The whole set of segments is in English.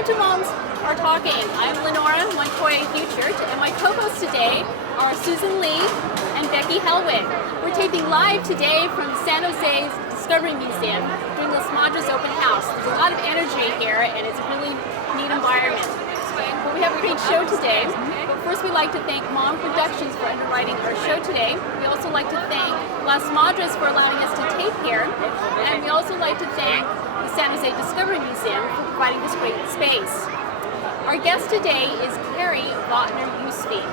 welcome to Moms Are Talking. I'm Lenora Montoya Heuchert, and my co-hosts today are Susan Lee and Becky Hellwig. We're taping live today from San Jose's Discovery Museum during Las Madres Open House. There's a lot of energy here, and it's a really neat environment. But we have a great show today. But first, we'd like to thank Mom Productions for underwriting our show today. We also like to thank Las Madres for allowing us to tape here, and we also like to thank the San Jose Discovery Museum for providing this great space. Our guest today is Carrie Vautner-Usby.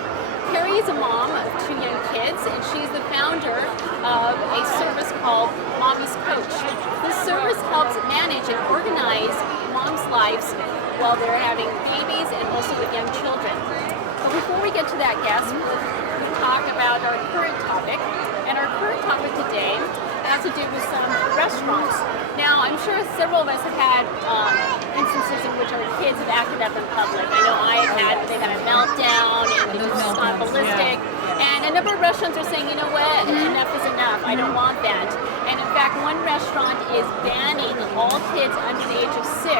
Carrie is a mom of 2 young kids, and she's the founder of a service called Mommy's Coach. This service helps manage and organize moms' lives while they're having babies and also with young children. But before we get to that guest, we'll talk about our current topic. And our current topic today has to do with some restaurants. Now, I'm sure several of us have had instances in which our kids have acted up in public. I know I have had, they've had a meltdown and they've just gone ballistic. And a number of restaurants are saying, you know what, enough is enough, I don't want that. And in fact, one restaurant is banning all kids under the age of 6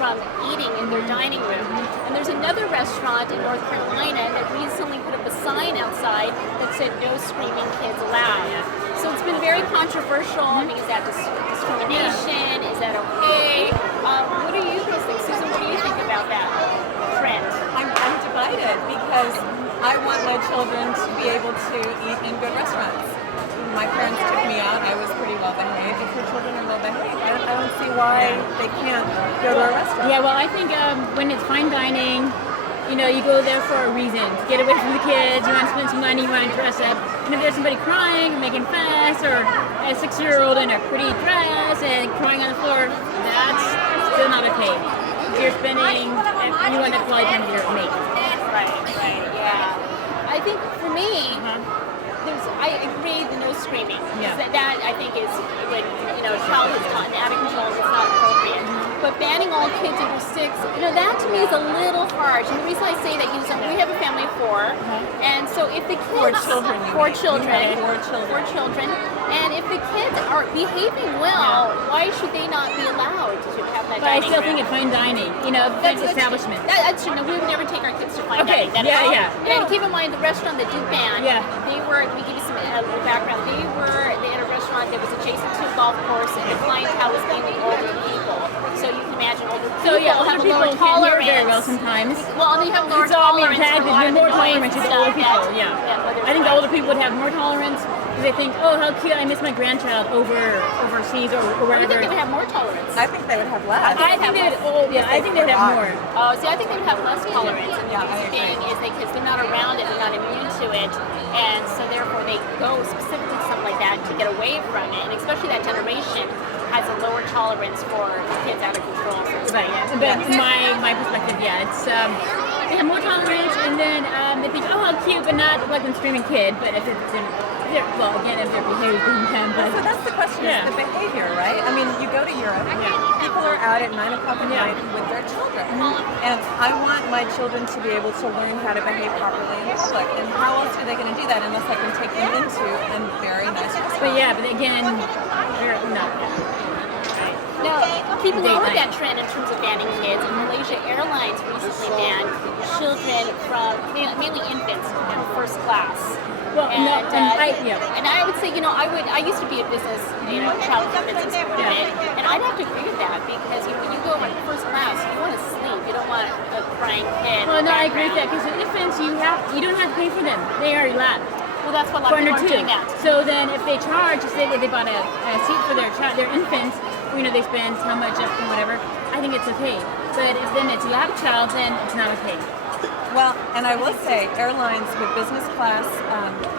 from eating in their dining room. And there's another restaurant in North Carolina that recently put up a sign outside that said no screaming kids allowed. So it's been very controversial. I mean, is that discrimination? Is that okay? What do you guys think? Susan, what do you think about that trend? I'm divided because I want my children to be able to eat in good restaurants. My parents took me out. I was pretty well behaved. If your children are well behaved, I don't see why they can't go to a restaurant. Yeah, well, I think when it's fine dining, you know, you go there for a reason. To get away from the kids, you want to spend some money, you want to dress up. And if there's somebody crying, making fuss, or a 6-year-old in a pretty dress and crying on the floor, that's still not okay. If you're spending, you want to quality time with your mate. Right, yeah. I think for me, I agree the no screaming. Yeah. That I think is when a child is not out of control, it's not appropriate. But banning all kids under 6, that to me is a little harsh. And the reason I say that is we have a family of 4, and so if the kids 4 children. And if the kids are behaving well, why should they not be allowed to have that? But I still think it's fine dining. That's establishment. That's true. No, we would never take our kids to fine dining. Yeah. And keep in mind the restaurant that did ban. They were. Let me give you some background. They had a restaurant that was adjacent to a golf course, and the clientele was mainly older people. So you can imagine older people have a lower tolerance. Very well sometimes. Well, they have lower tolerance. There's more tolerance with the older people. I think the older people would have more tolerance because they think, oh, how cute! I miss my grandchild overseas or wherever. I think they would have more tolerance. I think they would have less. I think they would have more. See, I think they would have less tolerance. And the reason being is because they're not around it, they're not immune to it, and so therefore they go specifically to something like that to get away from it. And especially that generation has a lower tolerance for kids out of control. Right. But my perspective, it's they have more tolerance, and then they think, oh, how cute, but not like a screaming kid. But if it's if their behavior So that's the question, is the behavior, right? I mean, you go to Europe, people are out at 9 o'clock at night with their children. And I want my children to be able to learn how to behave properly in public. And how else are they going to do that unless I can take them into a very nice restaurant? But again, they're not. No, keeping on with that trend in terms of banning kids, Malaysia Airlines recently banned children from, mainly infants, from first class. Well, and I would say, I used to be a business, travel business woman, and I'd have to agree with that because when you go in first class, you want to sleep, you don't want a crying kid. Well, no, I agree with that because with infants, you don't have to pay for them; they are allowed. Well, that's what a lot of people are doing that. So then, if they charge, say that they bought a seat for their infants, they spend how much up and whatever. I think it's okay. But if then you have a child, then it's not okay. Well, and I will say, airlines with business class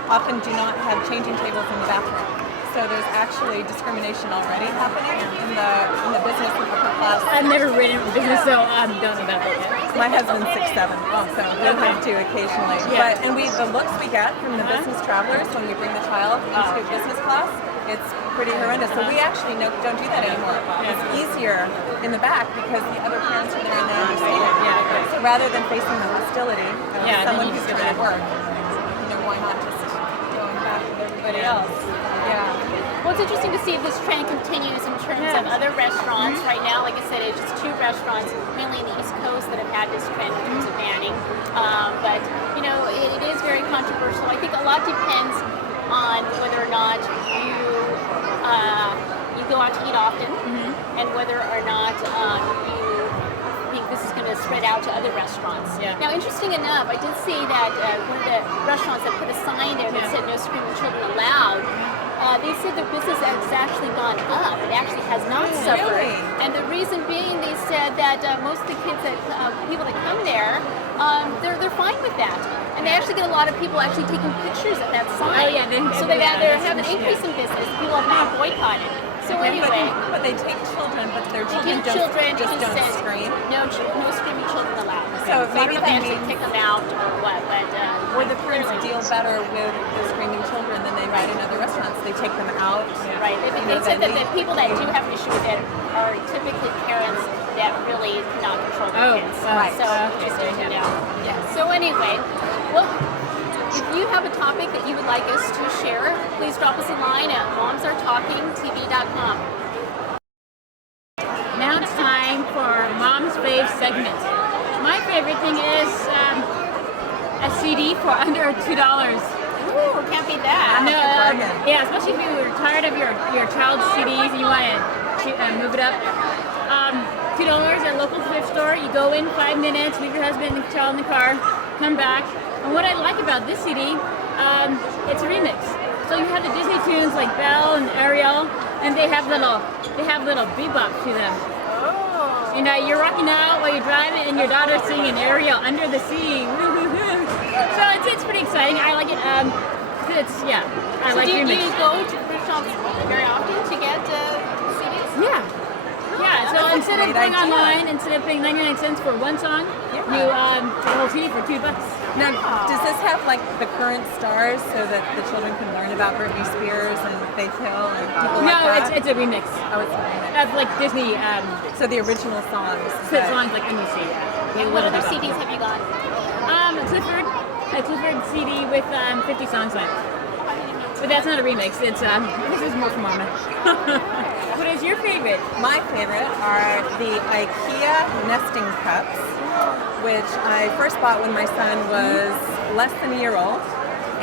often do not have changing tables in the bathroom. So there's actually discrimination already happening in the business and upper class. I've never ridden in business, so I don't know about that yet. My husband's 6'7", so we'll have to occasionally. Yeah. But the looks we get from the business travelers when we bring the child into business class, it's pretty horrendous. So we actually don't do that anymore. It's easier in the back because the other parents are there and they understand. So rather than facing the hostility of someone who's trying to work, why not just going back with everybody else? Well, it's interesting to see if this trend continues in terms of other restaurants. Right now, like I said, it's just 2 restaurants, mainly in the East Coast, that have had this trend in terms of banning. But it is very controversial. I think a lot depends on whether or not you go out to eat often, and whether or not you think this is going to spread out to other restaurants. Now, interesting enough, I did see that one of the restaurants that put a sign there that said "No screaming children allowed." They said their business has actually gone up. It actually has not suffered. Really? And the reason being, they said that most of the kids people that come there, they're fine with that. And they actually get a lot of people actually taking pictures of that sign. So they have an increase in business. People have not boycotted. So anyway, but they take children, but their they children take children just who don't said scream. no screaming children allowed. So maybe they that actually means- kick them out or what, but Or the parents deal better with the screaming children than they might in other restaurants. They take them out. Right. They said that the people that do have an issue with it are typically parents that really cannot control their kids. right. So interesting to know. Yeah. So anyway, well, if you have a topic that you would like us to share, please drop us a line at momsaretalkingtv.com. Now it's time for Mom's Fave segment. My favorite thing is a CD for under $2. Ooh, can't beat that. No, yeah, especially if you're tired of your child's CDs and you want to move it up. $2 at a local thrift store. You go in 5 minutes, leave your husband and child in the car, come back. And what I like about this CD, it's a remix. So you have the Disney tunes like Belle and Ariel, and they have little bebop to them. Oh. You're rocking out while you're driving, and your daughter's singing Ariel Under the Sea. So it's pretty exciting. I like it. I So like do you remix. go to thrift shops very often to get CDs? Yeah. So instead of going online, instead of paying 99 cents for one song, you get the whole CD for $2. Now, does this have like the current stars so that the children can learn about Britney Spears and Faith Hill and people like that? No, it's a remix. Oh, it's a remix. Of like Disney So the original songs. songs like on the CD. And what other CDs have you got? A Clifford CD with 50 songs on it. But that's not a remix. This is more for Mama. What is your favorite? My favorite are the IKEA nesting cups, which I first bought when my son was less than a year old,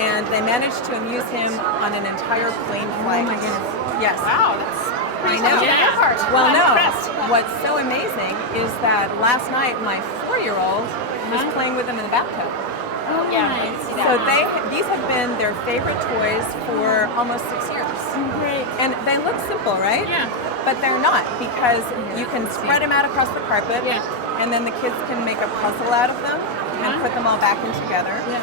and they managed to amuse him on an entire plane flight. Oh my goodness. Yes. Wow, that's I know. Yeah. Part. Well, I'm no. impressed. What's so amazing is that last night my 4-year-old was playing with them in the bathtub. Oh, Yeah. nice. So these have been their favorite toys for almost 6 years. Great. And they look simple, right? Yeah. But they're not, because you can spread them out across the carpet, Yeah. and then the kids can make a puzzle out of them and put them all back in together. Yeah.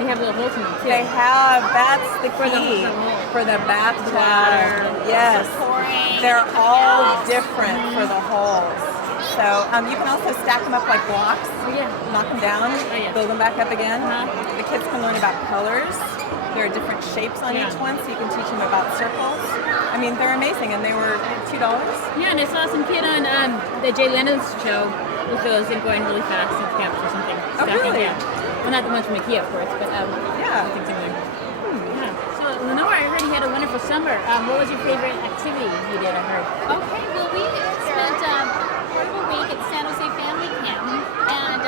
You have little holes in them too. That's the For the key hole. for the bathtub. Water. Yes. Pouring. They're all different for the holes. So you can also stack them up like blocks, Yeah. knock them down, yeah. build them back up again. Uh-huh. The kids can learn about colors. There are different shapes on Yeah. each one, so you can teach them about circles. I mean, they're amazing, and they were $2. Yeah, and I saw some kid on the Jay Leno's show with those and going really fast in camps or something. Oh, really? Yeah. Well, not the ones from IKEA, of course, but Yeah. something similar. Yeah. So, Lenora, I heard you had a wonderful summer. What was your favorite activity you did, I heard? Okay, well, we spent part of a week at San Jose Family Camp. And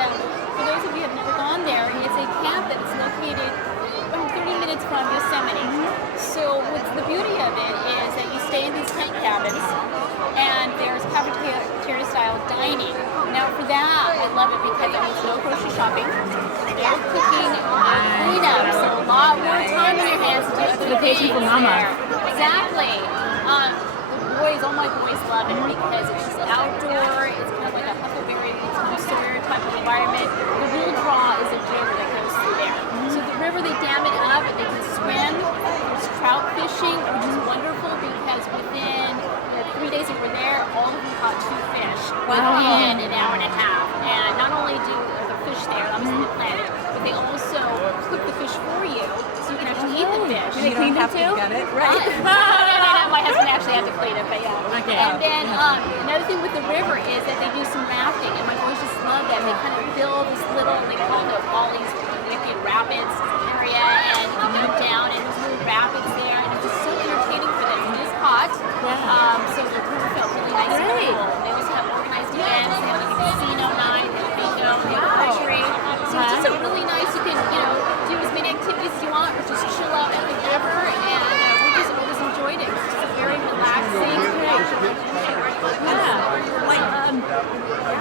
for those of you who have never gone there, it's a camp that is located 30 minutes from Yosemite. So what's the beauty of it is that you stay in these tent cabins, and there's cafeteria-style dining. Now for that, I love it because it means no grocery shopping, no cooking, cleanup, so a lot more time on your hands to do the Vacation for things mama. there. Exactly. All my boys love it because it's just outdoor. It's kind of like a Huckleberry Sawyer type of environment. The real draw is a river that goes through there. So the river, they dam it up and they can swim. There's trout fishing, which is wonderful because within 3 days that we're there, all of them caught 2 fish within an hour and a half. And not only do the fish there, obviously they plant it, but they also cook the fish for you, so you can actually eat the fish. Do they You clean don't them have too? to get it, right? No, my husband actually had to clean it, but yeah. Okay. And then another thing with the river is that they do some rafting, and my boys just love that. They kind of build this little, they call it the Ollie's Wicked Rapids area, and you go down, and there's little rapids there, and it's just so entertaining for them. You just So the room felt really nice and Great. cool. They also have organized events. They have like a casino night, they have bingo, they have archery. So it's just a really nice, you can, do as many activities as you want, or just chill out at the river, and we just always enjoyed it. It's just a very relaxing.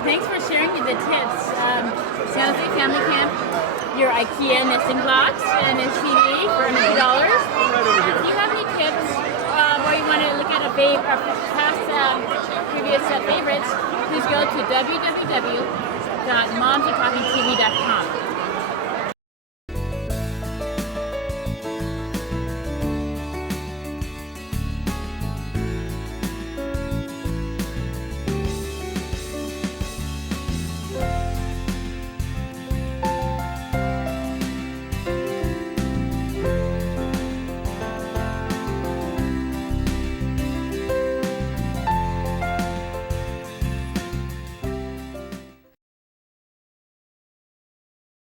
Thanks for sharing the tips. San Jose Family Camp, your IKEA nesting blocks and a CD for $100. If you have any tips or you want to look at past previous favorites, please go to www.momsartalkingtv.com.